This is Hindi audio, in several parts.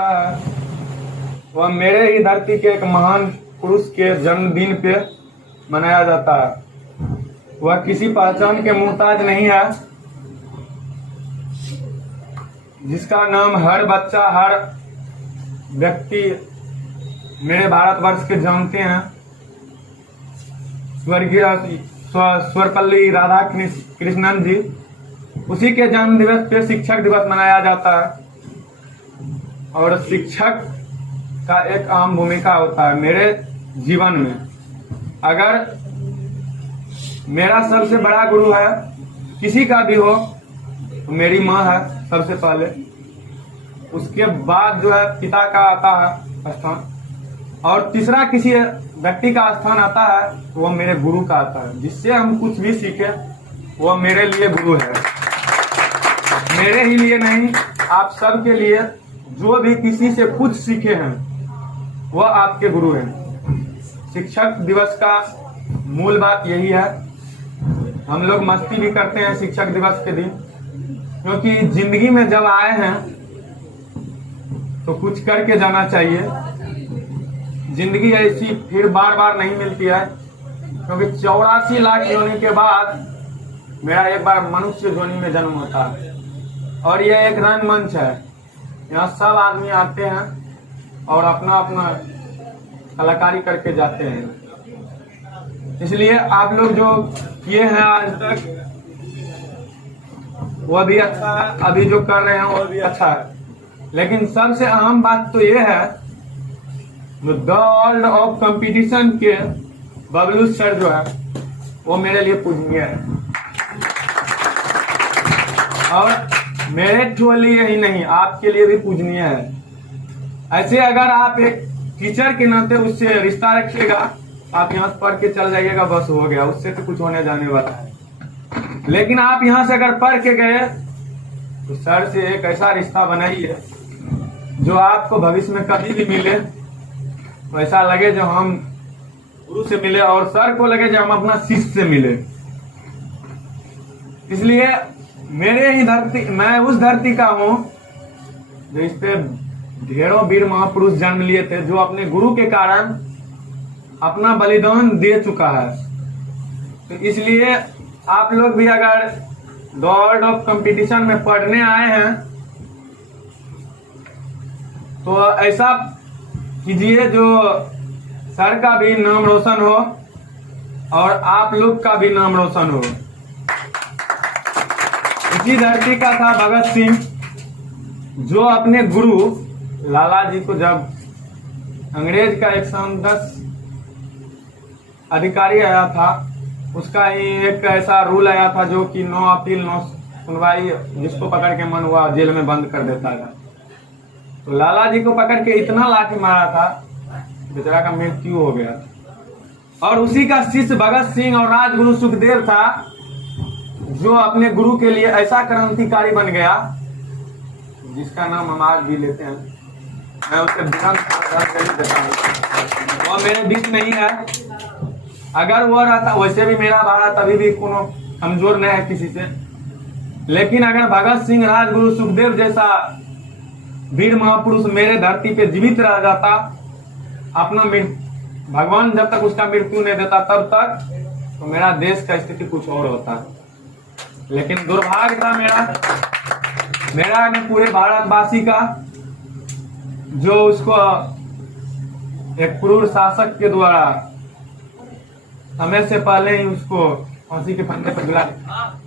है वह मेरे ही धरती के एक महान पुरुष के जन्मदिन पे मनाया जाता है। वह किसी पहचान के मुहताज नहीं है, जिसका नाम हर बच्चा, हर व्यक्ति मेरे भारतवर्ष के जानते हैं। स्वर्गीय सर्वपल्ली राधाकृष्णन जी, उसी के जन्म दिवस पे शिक्षक दिवस मनाया जाता है। और शिक्षक का एक अहम भूमिका होता है मेरे जीवन में। अगर मेरा सबसे बड़ा गुरु है, किसी का भी हो, तो मेरी माँ है सबसे पहले। उसके बाद जो है पिता का आता है स्थान, और तीसरा किसी व्यक्ति का स्थान आता है, वो मेरे गुरु का आता है। जिससे हम कुछ भी सीखे वो मेरे लिए गुरु है। मेरे ही लिए नहीं, आप सबके लिए। जो भी किसी से कुछ सीखे हैं वह आपके गुरु हैं। शिक्षक दिवस का मूल बात यही है। हम लोग मस्ती भी करते हैं शिक्षक दिवस के दिन, क्योंकि जिंदगी में जब आए हैं तो कुछ करके जाना चाहिए। जिंदगी ऐसी फिर बार बार नहीं मिलती है, क्योंकि 84 लाख योनि के बाद मेरा एक बार मनुष्य योनि में जन्म होता है। और यह एक रंगमंच है, यहाँ सब आदमी आते हैं और अपना अपना कलाकारी करके जाते हैं। इसलिए आप लोग जो किए हैं आज तक वह भी अच्छा है, अभी जो कर रहे हैं वह भी अच्छा है। लेकिन सबसे अहम बात तो ये है, द वर्ल्ड ऑफ कंपटीशन के बबलू सर जो है वो मेरे लिए पूजनीय है। और मेरे लिए ही नहीं, आपके लिए भी पूजनीय है। ऐसे अगर आप एक टीचर के नाते उससे रिश्ता रखिएगा, आप यहाँ से पढ़ के चल जाइएगा, बस हो गया, उससे तो कुछ होने जाने वाला है। लेकिन आप यहाँ से अगर पढ़ के गए तो सर से एक ऐसा रिश्ता बनाइए जो आपको भविष्य में कभी भी मिले तो ऐसा लगे जो हम गुरु से मिले, और सर को लगे जो हम अपना शिष्य से मिले। इसलिए मेरे ही धरती, मैं उस धरती का हूं जो इस पे ढेरों वीर महापुरुष जन्म लिए थे, जो अपने गुरु के कारण अपना बलिदान दे चुका है। तो इसलिए आप लोग भी अगर द वर्ल्ड ऑफ कंपटीशन में पढ़ने आए हैं तो ऐसा कीजिए जो सर का भी नाम रोशन हो और आप लोग का भी नाम रोशन हो। इसी धरती का था भगत सिंह, जो अपने गुरु लाला जी को, जब अंग्रेज का 110 अधिकारी आया था, उसका ही एक ऐसा रूल आया था जो कि नो अपील नो सुनवाई, जिसको पकड़ के मन हुआ जेल में बंद कर देता था। तो लाला जी को पकड़ के इतना लाठी मारा था, बेचारा का मृत्यु हो गया। और उसी का शिष्य भगत सिंह और राजगुरु सुखदेव था, जो अपने गुरु के लिए ऐसा क्रांतिकारी बन गया जिसका नाम हम आज भी लेते हैं। मैं उसके देता हूँ, वो मेरे बीच नहीं है। अगर वो रहता, वैसे भी मेरा भारत अभी भी कोनो कमजोर नहीं है किसी से। लेकिन अगर भगत सिंह, राजगुरु सुखदेव जैसा वीर महापुरुष मेरे धरती पे जीवित रह जाता, अपना भगवान जब तक उसका मृत्यु नहीं देता तब तक, तो मेरा देश का स्थिति कुछ और होता। लेकिन दुर्भाग्य था मेरा ने पूरे भारतवासी का, जो उसको एक क्रूर शासक के द्वारा समय से पहले ही उसको फांसी के फंदे पर गिरा।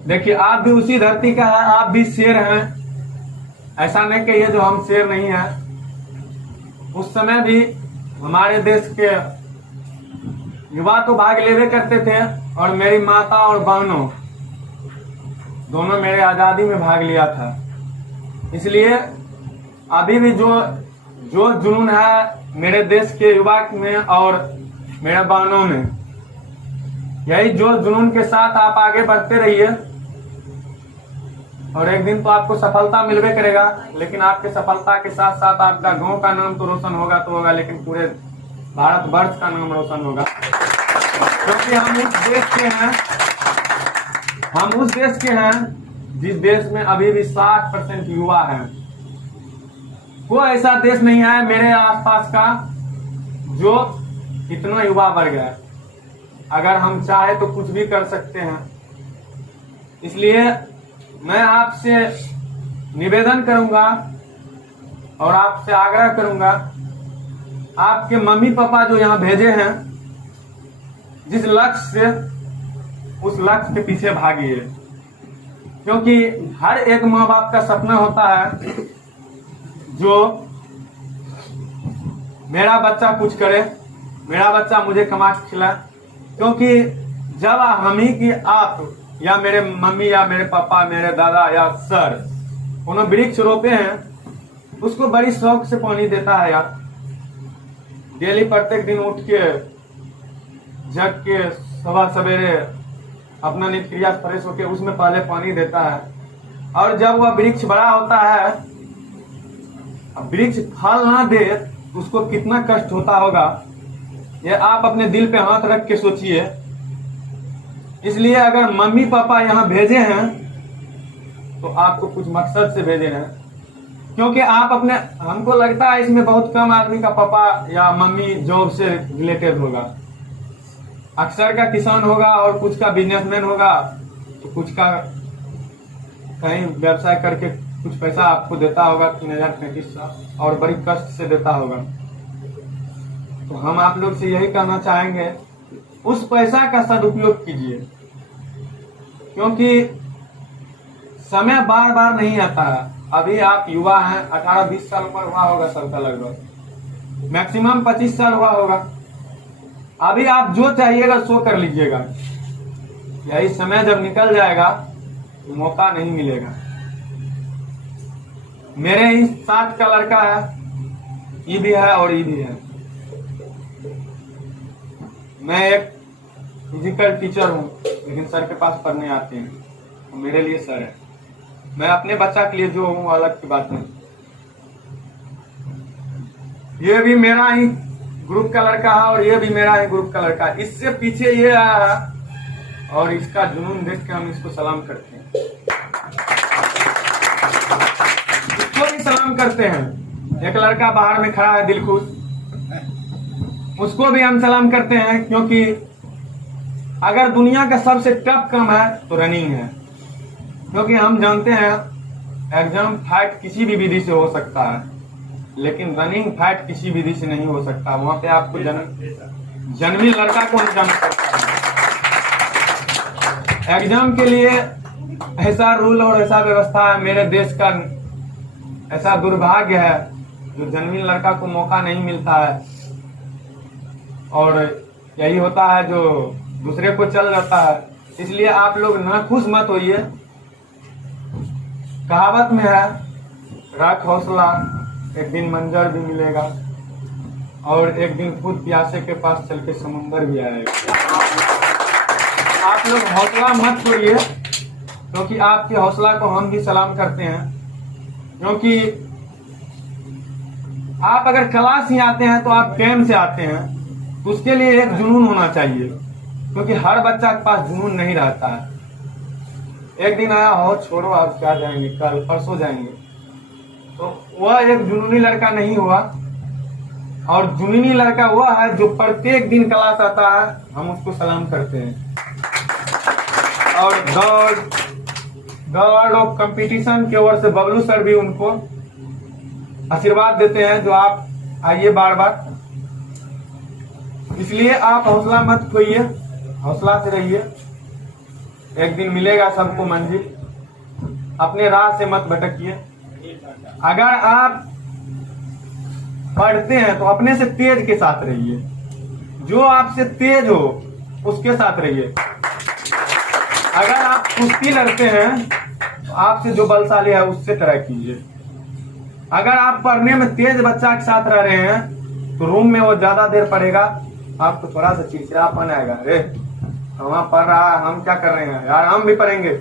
देखिए, आप भी उसी धरती का है, आप भी शेर हैं। ऐसा नहीं कहिए जो हम शेर नहीं हैं। उस समय भी हमारे देश के युवा तो भाग लेवे करते थे, और मेरी माता और बहनों दोनों मेरे आजादी में भाग लिया था। इसलिए अभी भी जो जुनून है मेरे देश के युवा में और मेरे बहनों में, यही जो जुनून के साथ आप आगे बढ़ते रहिए, और एक दिन तो आपको सफलता मिलवे करेगा। लेकिन आपके सफलता के साथ साथ आपका गांव का नाम तो रोशन होगा तो होगा, लेकिन पूरे भारतवर्ष का नाम रोशन होगा। क्योंकि हम उस देश के हैं जिस देश में अभी भी 60% युवा हैं। कोई ऐसा देश नहीं है मेरे आसपास का जो इतना युवा वर्ग है। अगर हम चाहे तो कुछ भी कर सकते हैं। इसलिए मैं आपसे निवेदन करूंगा और आपसे आग्रह करूंगा, आपके मम्मी पापा जो यहाँ भेजे हैं, जिस लक्ष्य से उस लक्ष्य के पीछे भागिए, क्योंकि हर एक माँ बाप का सपना होता है जो मेरा बच्चा कुछ करे, मेरा बच्चा मुझे कमा के खिलाए। क्योंकि जब हम ही की आप या मेरे मम्मी या मेरे पापा, मेरे दादा या सर उन्होंने वृक्ष रोपे हैं, उसको बड़ी शौक से पानी देता है यार। डेली प्रत्येक दिन उठ के जग के सुबह सवेरे अपना नित्य क्रिया फ्रेश होके उसमें पहले पानी देता है। और जब वह वृक्ष बड़ा होता है, वृक्ष फल ना दे तो उसको कितना कष्ट होता होगा, ये आप अपने दिल पे हाथ रख के सोचिए। इसलिए अगर मम्मी पापा यहाँ भेजे हैं तो आपको कुछ मकसद से भेजे हैं, क्योंकि आप अपने, हमको लगता है इसमें बहुत कम आदमी का पापा या मम्मी जॉब से रिलेटेड होगा। अक्सर का किसान होगा और कुछ का बिजनेसमैन होगा, तो कुछ का कहीं व्यवसाय करके कुछ पैसा आपको देता होगा 3000-3500 और बड़ी कष्ट से देता होगा। तो हम आप लोग से यही कहना चाहेंगे, उस पैसा का सदुपयोग कीजिए, क्योंकि समय बार बार नहीं आता है। अभी आप युवा हैं, 18-20 साल उम्र हुआ होगा सबका, लगभग मैक्सिमम 25 साल हुआ होगा। अभी आप जो चाहिएगा सो कर लीजिएगा, यही समय जब निकल जाएगा तो मौका नहीं मिलेगा। मेरे ही साथ का लड़का है, ये भी है और ये भी है। मैं एक फिजिकल टीचर हूँ, लेकिन सर के पास पढ़ने आते हैं, तो मेरे लिए सर है। मैं अपने बच्चा के लिए जो हूँ अलग की बात नहीं। ये भी मेरा ही ग्रुप का लड़का है और ये भी मेरा ही ग्रुप का लड़का है। इससे पीछे ये आया है और इसका जुनून देख के हम इसको सलाम करते हैं, इसको भी सलाम करते हैं। एक लड़का बाहर में खड़ा है दिलखुश, उसको भी हम सलाम करते हैं, क्योंकि अगर दुनिया का सबसे टफ काम है तो रनिंग है। क्योंकि हम जानते हैं एग्जाम फाइट किसी भी विधि से हो सकता है, लेकिन रनिंग फाइट किसी विधि से नहीं हो सकता। वहां पे आपको जन्मी लड़का को नहीं जान सकता है। एग्जाम के लिए ऐसा रूल और ऐसा व्यवस्था है, मेरे देश का ऐसा दुर्भाग्य है जो जन्मी लड़का को मौका नहीं मिलता है, और यही होता है जो दूसरे को चल जाता है। इसलिए आप लोग नाखुश मत होइए। कहावत में है, रख हौसला, एक दिन मंजर भी मिलेगा और एक दिन खुद प्यासे के पास चल के समुंदर भी आएगा। आप लोग हौसला मत छोड़िए, क्योंकि आपके हौसला को हम भी सलाम करते हैं। क्योंकि आप अगर क्लास ही आते हैं तो आप टाइम से आते हैं, तो उसके लिए एक जुनून होना चाहिए, क्योंकि हर बच्चा के पास जुनून नहीं रहता है। एक दिन आया हो, छोड़ो आप क्या जाएंगे, कल परसों जाएंगे, तो वह एक जुनूनी लड़का नहीं हुआ। और जुनूनी लड़का वह है जो प्रत्येक दिन क्लास आता है, हम उसको सलाम करते हैं। और दौड़ और कंपटीशन की ओर से बबलू सर भी उनको आशीर्वाद देते हैं, जो आप आइए बार बार। इसलिए आप हौसला मत खोइए, हौसला से रहिए, एक दिन मिलेगा सबको मंजिल। अपने राह से मत भटकिए। अगर आप पढ़ते हैं तो अपने से तेज के साथ रहिए, जो आपसे तेज हो उसके साथ रहिए। अगर आप कुश्ती लड़ते हैं तो आपसे जो बलशाली है उससे ट्राई कीजिए। अगर आप पढ़ने में तेज बच्चा के साथ रह रहे हैं तो रूम में वो ज्यादा देर पढ़ेगा, आपको थोड़ा सा चिड़चिड़ापन आएगा, अरे वहां पढ़ रहा है, हम क्या कर रहे हैं यार, हम भी पढ़ेंगे।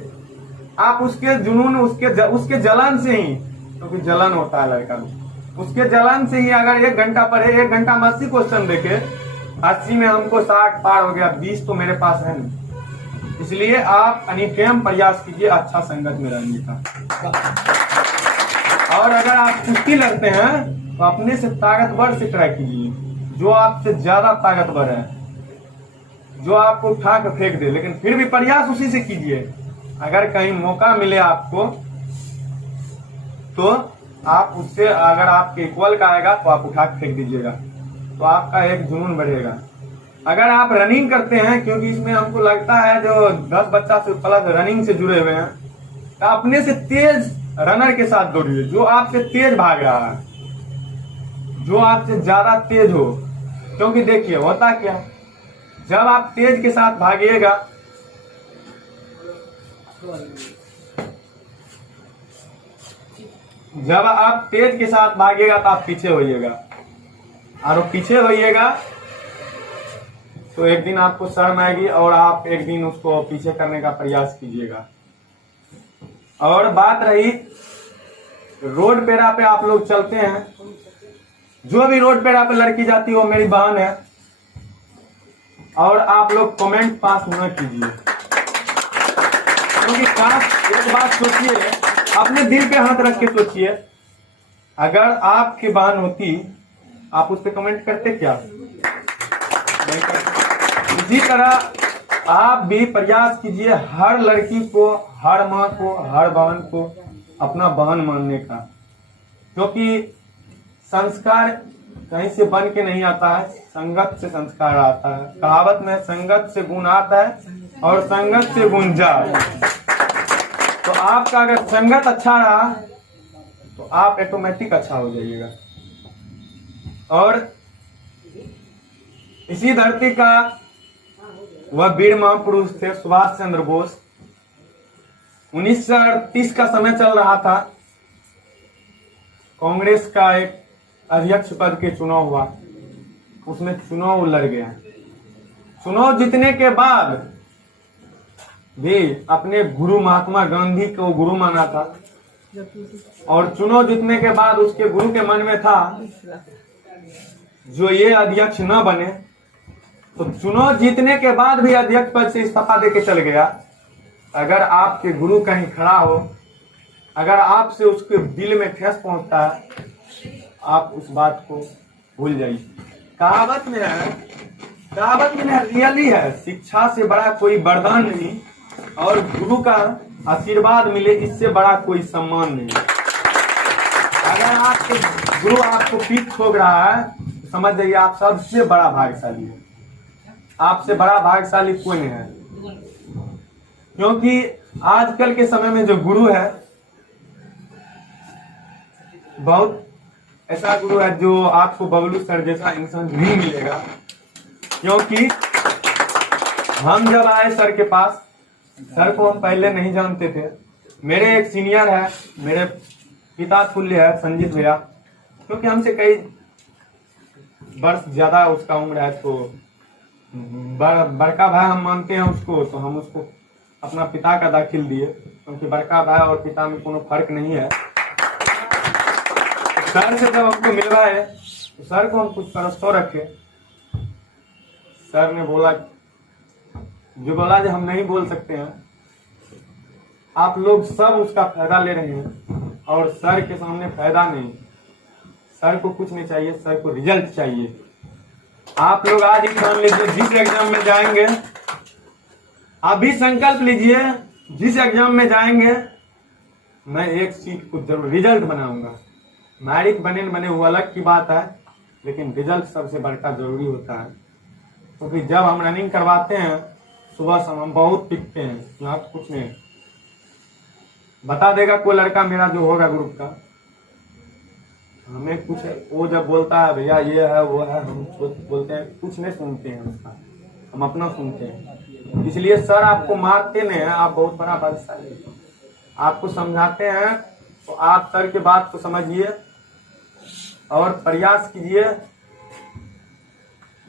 आप उसके जुनून, उसके जलन से ही, क्योंकि जलन होता है लड़का को, उसके जलन से ही अगर 1 घंटा पढ़े, 1 घंटा में 80 क्वेश्चन देखे, 80 में हमको 60 पार हो गया, 20 तो मेरे पास है नहीं। इसलिए आप अनिकेम प्रयास कीजिए अच्छा संगत में रहने का। और अगर आप कुश्ती लड़ते हैं तो अपने से ताकतवर से ट्राई कीजिए, जो आपसे ज्यादा ताकतवर है, जो आपको उठा कर फेंक दे, लेकिन फिर भी प्रयास उसी से कीजिए। अगर कहीं मौका मिले आपको तो आप उससे, अगर आपके इक्वल का आएगा तो आप उठा के फेंक दीजिएगा, तो आपका एक जुनून बढ़ेगा। अगर आप रनिंग करते हैं, क्योंकि इसमें हमको लगता है जो 10 बच्चा से प्लस रनिंग से जुड़े हुए हैं, तो अपने से तेज रनर के साथ दौड़िए, जो आपसे तेज भाग रहा है, जो आपसे ज्यादा तेज हो। क्योंकि देखिए होता क्या, जब आप तेज के साथ भागिएगा जब आप तेज के साथ भागिएगा तो आप पीछे होइएगा, और पीछे होइएगा तो एक दिन आपको शर्म आएगी और आप एक दिन उसको पीछे करने का प्रयास कीजिएगा। और बात रही रोड पेरा पे आप लोग चलते हैं, जो भी रोड पेरा पे लड़की जाती है वो मेरी बहन है, और आप लोग कमेंट पास न कीजिए, क्योंकि एक बात सोचिए, अपने दिल पे हाथ रख के सोचिए, अगर आपकी बहन होती आप उस पर कमेंट करते क्या? नहीं करते। इसी तरह आप भी प्रयास कीजिए हर लड़की को, हर माँ को, हर बहन को अपना बहन मानने का, क्योंकि संस्कार कहीं से बन के नहीं आता है, संगत से संस्कार आता है। कहावत में संगत से गुण आता है और संगत से गुण जाए। तो आपका अगर संगत अच्छा रहा तो आप ऑटोमेटिक अच्छा हो जाइएगा। और इसी धरती का वह वीर महापुरुष थे सुभाष चंद्र बोस। 1938 का समय चल रहा था, कांग्रेस का एक अध्यक्ष पद के चुनाव हुआ, उसमें चुनाव लड़ गया। चुनाव जीतने के बाद भी अपने गुरु महात्मा गांधी को गुरु माना था, और चुनाव जीतने के बाद उसके गुरु के मन में था जो ये अध्यक्ष न बने, तो चुनाव जीतने के बाद भी अध्यक्ष पद से इस्तीफा देके चल गया। अगर आपके गुरु कहीं खड़ा हो, अगर आपसे उसके दिल में ठेस पहुंचता है, आप उस बात को भूल जाइए। कहावत में है, रियली है, शिक्षा से बड़ा कोई वरदान नहीं, और गुरु का आशीर्वाद मिले इससे बड़ा कोई सम्मान नहीं। अगर आपके गुरु आपको पीठ ठोक रहा है तो समझ जाइए आप सबसे बड़ा भाग्यशाली है, आपसे बड़ा भाग्यशाली कोई नहीं है। क्योंकि आजकल के समय में जो गुरु है, बहुत ऐसा गुरु है जो आपको बबलू सर जैसा इंसान नहीं मिलेगा। क्योंकि हम जब आए सर के पास, सर को हम पहले नहीं जानते थे। मेरे एक सीनियर है, मेरे पिता तुल्य है, संजीत भैया, क्योंकि हमसे कई वर्ष ज्यादा उसका उम्र है, तो बड़का भाई हम मानते हैं उसको, तो हम उसको अपना पिता का दाखिल दिए, क्योंकि बड़का भाई और पिता में कोनो फर्क नहीं है। सर से जब हमको मिलवाए तो सर को हम कुछ प्रस्ताव रखे। सर ने बोला जो हम नहीं बोल सकते हैं, आप लोग सब उसका फायदा ले रहे हैं, और सर के सामने फायदा नहीं। सर को कुछ नहीं चाहिए, सर को रिजल्ट चाहिए। आप लोग आज ही ठान लीजिए, जिस एग्जाम में जाएंगे, अभी संकल्प लीजिए, जिस एग्जाम में जाएंगे मैं एक सीट को जरूर रिजल्ट बनाऊंगा। मैरिट बने न बने वो अलग की बात है, लेकिन रिजल्ट सबसे बड़का जरूरी होता है। क्योंकि जब हम रनिंग करवाते हैं सुबह शाम, हम बहुत टिकते हैं, यहाँ तो कुछ नहीं बता देगा कोई लड़का मेरा जो होगा ग्रुप का, हमें कुछ वो जब बोलता है भैया ये है वो है, हम बोलते हैं, कुछ नहीं सुनते हैं उसका, हम अपना सुनते हैं। इसलिए सर आपको मारते नहीं है, आप बहुत बड़ा बादशाह आपको समझाते हैं, तो आप सर के बात को समझिए और प्रयास कीजिए।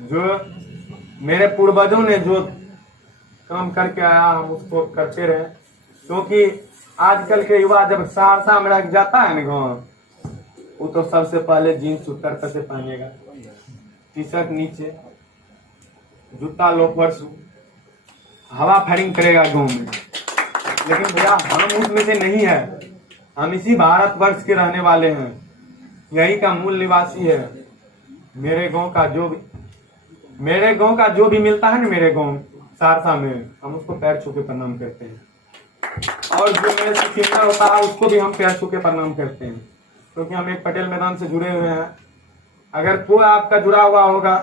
जो मेरे पूर्वजों ने जो काम करके आया हम उसको करते रहे। क्योंकि आजकल के युवा जब सहरसा में रह जाता है ना गाँव, वो तो सबसे पहले जीन्स उत्तर कैसे पहनेगा, टी शर्ट नीचे, जूता लोफर, हवा फायरिंग करेगा गाँव में। लेकिन भैया हम उसमें से नहीं है, हम इसी भारतवर्ष के रहने वाले हैं, यही का मूल निवासी है। मेरे गांव का जो भी मिलता है ना, मेरे गांव सहरसा में, हम उसको पैर छू के प्रणाम करते हैं। और जो मेरे से सीनियर होता है उसको भी हम पैर छू के प्रणाम करते हैं, क्योंकि हम एक पटेल मैदान से जुड़े हुए हैं। अगर कोई आपका जुड़ा हुआ होगा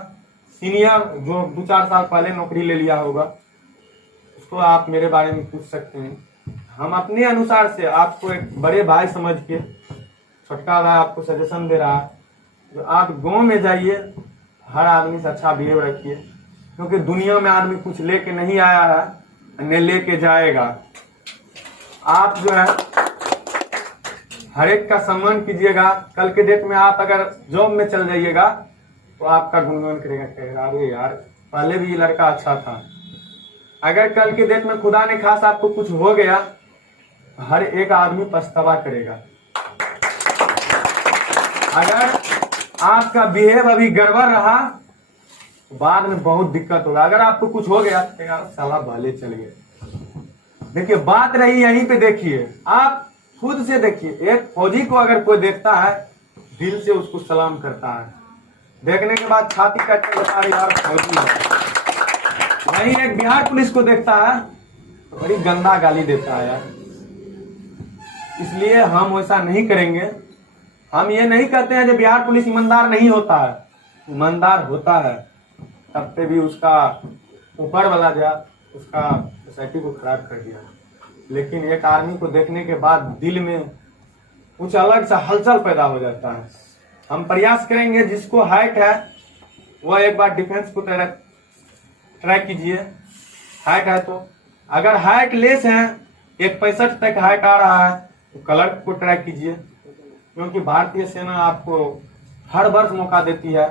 सीनियर, जो 2-4 साल पहले नौकरी ले लिया होगा, उसको आप मेरे बारे में पूछ सकते हैं। हम अपने अनुसार से आपको एक बड़े भाई समझ के, छोटका भाई आपको सजेशन दे रहा है, जो आप गांव में जाइए, हर आदमी से अच्छा बिहेव रखिए, क्योंकि दुनिया में आदमी कुछ लेके नहीं आया है, न लेके जाएगा। आप जो है हर एक का सम्मान कीजिएगा। कल के डेट में आप अगर जॉब में चल जाइएगा तो आपका गुणगान करेगा, अरे यार पहले भी ये लड़का अच्छा था। अगर कल के डेट में खुदा ने खास आपको कुछ हो गया, हर एक आदमी पछतावा करेगा। अगर आपका बिहेव अभी गड़बड़ रहा तो बाद में बहुत दिक्कत होगा। अगर आपको कुछ हो गया तो यार साला भले चल गए। देखिए बात रही यहीं पे, देखिए आप खुद से देखिए, एक फौजी को अगर कोई देखता है दिल से उसको सलाम करता है, देखने के बाद छाती कट के बता रही यार फौजी है। वहीं एक बिहार पुलिस को देखता है तो बड़ी गंदा गाली देता है यार। इसलिए हम वैसा नहीं करेंगे। हम ये नहीं कहते हैं कि बिहार पुलिस ईमानदार नहीं होता है, ईमानदार होता है, तब पे भी उसका ऊपर वाला जा उसका सोसाइटी को खराब कर दिया। लेकिन एक आर्मी को देखने के बाद दिल में कुछ अलग सा हलचल पैदा हो जाता है। हम प्रयास करेंगे, जिसको हाइट है वह एक बार डिफेंस को ट्राई कीजिए। हाइट है तो, अगर हाइट लेस है, 165 तक हाइट आ रहा है, तो क्लर्क को ट्राई कीजिए, क्योंकि भारतीय सेना आपको हर वर्ष मौका देती है।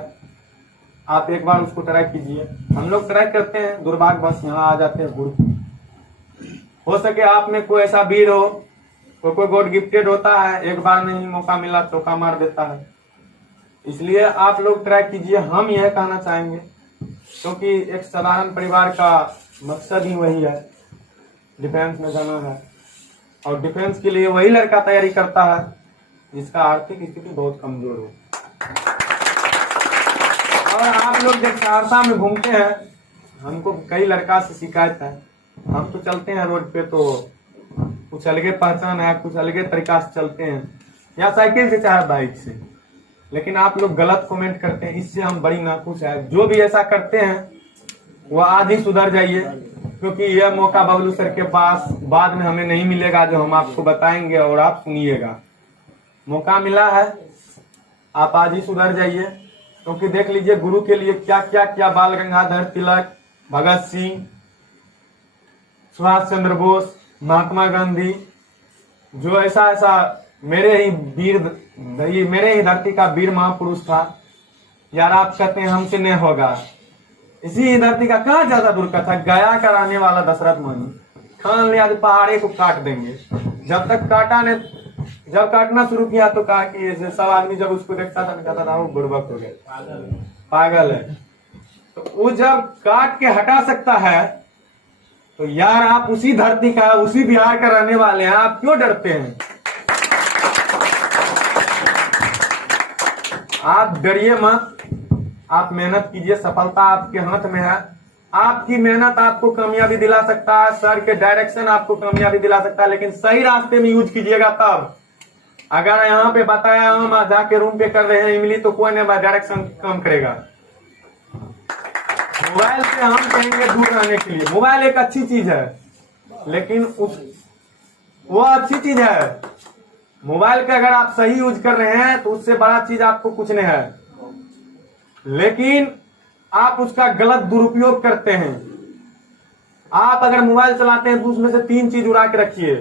आप एक बार उसको ट्राई कीजिए। हम लोग ट्राई करते हैं, दुर्भाग्यवश यहाँ आ जाते हैं गुरु। हो सके आप में कोई ऐसा वीर हो, कोई गॉड गिफ्टेड होता है, एक बार नहीं मौका मिला चौका मार देता है। इसलिए आप लोग ट्राई कीजिए। हम यह कहना चाहेंगे, क्योंकि एक साधारण परिवार का मकसद ही वही है, डिफेंस में जाना है। और डिफेंस के लिए वही लड़का तैयारी करता है जिसका आर्थिक स्थिति बहुत कमजोर हो। और आप लोग जब सहरसा में घूमते हैं, हमको कई लड़का से शिकायत है। हम तो चलते हैं रोड पे तो कुछ अलगे पहचान है, कुछ अलगे तरीका से चलते हैं, या साइकिल से चाहे बाइक से, लेकिन आप लोग गलत कमेंट करते हैं। इससे हम बड़ी नाखुश है। जो भी ऐसा करते हैं वो आज ही सुधर जाइए, क्योंकि यह मौका बबलू सर के पास बाद में हमें नहीं मिलेगा, जो हम आपको बताएंगे और आप सुनिएगा। मौका मिला है, आप आज ही सुधर जाइए, क्योंकि देख लीजिए गुरु के लिए क्या क्या क्या, बाल गंगाधर तिलक, भगत सिंह, सुभाष चंद्र बोस, महात्मा गांधी, जो ऐसा मेरे ही धरती का वीर महापुरुष था। यार आप कहते हैं हमसे नहीं होगा, इसी धरती का कहाँ ज्यादा दूर का था, गया का रहने वाला दशरथ मानी खान ले आज पहाड़े को काट देंगे। जब तक जब काटना शुरू किया तो कहा कि सब आदमी जब उसको देखता था कहता था वो बुड़बक हो गया, पागल है। तो वो जब काट के हटा सकता है, तो यार आप उसी धरती का, उसी बिहार का रहने वाले हैं, आप क्यों डरते हैं? आप डरिए मत, आप मेहनत कीजिए, सफलता आपके हाथ में है। आपकी मेहनत आपको कामयाबी दिला सकता है, सर के डायरेक्शन आपको कामयाबी दिला सकता है, लेकिन सही रास्ते में यूज कीजिएगा तब। अगर यहाँ पे बताया हम जाके रूम पे कर रहे हैं इमली, तो कोई नहीं डायरेक्शन काम करेगा। मोबाइल से हम कहेंगे दूर रहने के लिए। मोबाइल एक अच्छी चीज है, लेकिन वो अच्छी चीज है। मोबाइल का अगर आप सही यूज कर रहे हैं तो उससे बड़ा चीज आपको कुछ नहीं है, लेकिन आप उसका गलत दुरुपयोग करते हैं। आप अगर मोबाइल चलाते हैं तो उसमें से 3 चीज उड़ा के रखिए,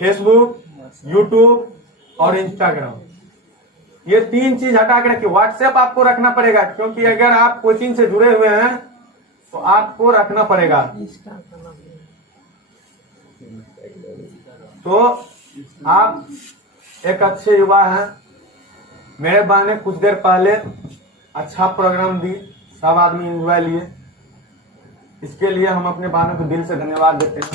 फेसबुक, यूट्यूब और इंस्टाग्राम। ये 3 चीज हटा के रखिए। व्हाट्सएप आपको रखना पड़ेगा, क्योंकि अगर आप कोचिंग से जुड़े हुए हैं तो आपको रखना पड़ेगा। तो आप एक अच्छे युवा हैं। मेरे बहन ने कुछ देर पहले अच्छा प्रोग्राम दी, सब आदमी एंजॉय लिए। इसके लिए हम अपने बहनों को दिल से धन्यवाद देते हैं।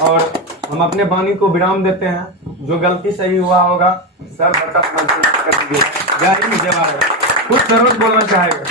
और हम अपने वाणी को विराम देते हैं। जो गलती सही हुआ होगा सर बतख मंजूर कर दीजिए। जय हिंद जय भारत। कुछ जरूर बोलना चाहेगा।